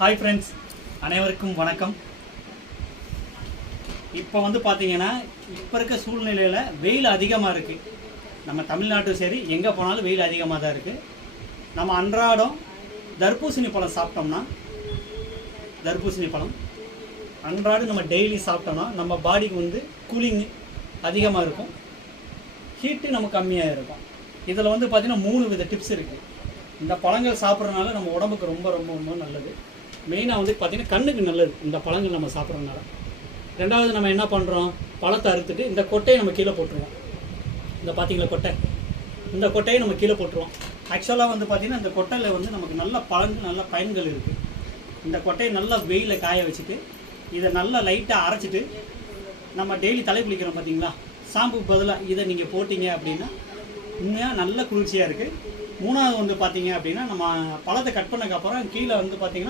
Hi friends, அனைவருக்கும் வணக்கம். இப்போ வந்து பார்த்தீங்கன்னா இப்போ இருக்க சூழ்நிலையில் வெயில் அதிகமாக இருக்குது. நம்ம தமிழ்நாட்டும் சரி எங்கே போனாலும் வெயில் அதிகமாக தான் இருக்குது. நம்ம அன்றாடம் தர்பூசணி பழம் சாப்பிட்டோம்னா அன்றாடம் நம்ம டெய்லி சாப்பிட்டோம்னா நம்ம பாடிக்கு வந்து கூலிங் அதிகமாக இருக்கும், ஹீட்டு நமக்கு கம்மியாக இருக்கும். இதில் வந்து பார்த்திங்கன்னா 3 வித டிப்ஸ் இருக்குது. இந்த பழங்கள் சாப்பிட்றதுனால நம்ம உடம்புக்கு ரொம்ப ரொம்ப ரொம்ப நல்லது. மெயினாக வந்து பார்த்திங்கன்னா கண்ணுக்கு நல்லது இந்த பழங்கள் நம்ம சாப்பிட்றதுனால. ரெண்டாவது, நம்ம என்ன பண்ணுறோம், பழத்தை அறுத்துட்டு இந்த கொட்டையை நம்ம கீழே போட்டுருவோம். இந்த பார்த்திங்களா கொட்டை, இந்த கொட்டையை நம்ம கீழே போட்டுருவோம். ஆக்சுவலாக வந்து பார்த்திங்கன்னா இந்த கொட்டையில் வந்து நமக்கு நல்ல பழங்கள் நல்ல பயன்கள் இருக்குது. இந்த கொட்டையை நல்லா வெயிலில் காய வச்சுட்டு இதை நல்லா லைட்டாக அரைச்சிட்டு நம்ம டெய்லி தலை குளிக்கிறோம் பார்த்திங்களா, ஷாம்புக்கு பதிலாக இதை நீங்கள் போட்டிங்க அப்படின்னா உண்மையாக நல்ல குளிர்ச்சியாக இருக்குது. மூணாவது வந்து பார்த்திங்க அப்படின்னா நம்ம பழத்தை கட் பண்ணதுக்கப்புறம் கீழே வந்து பார்த்திங்கன்னா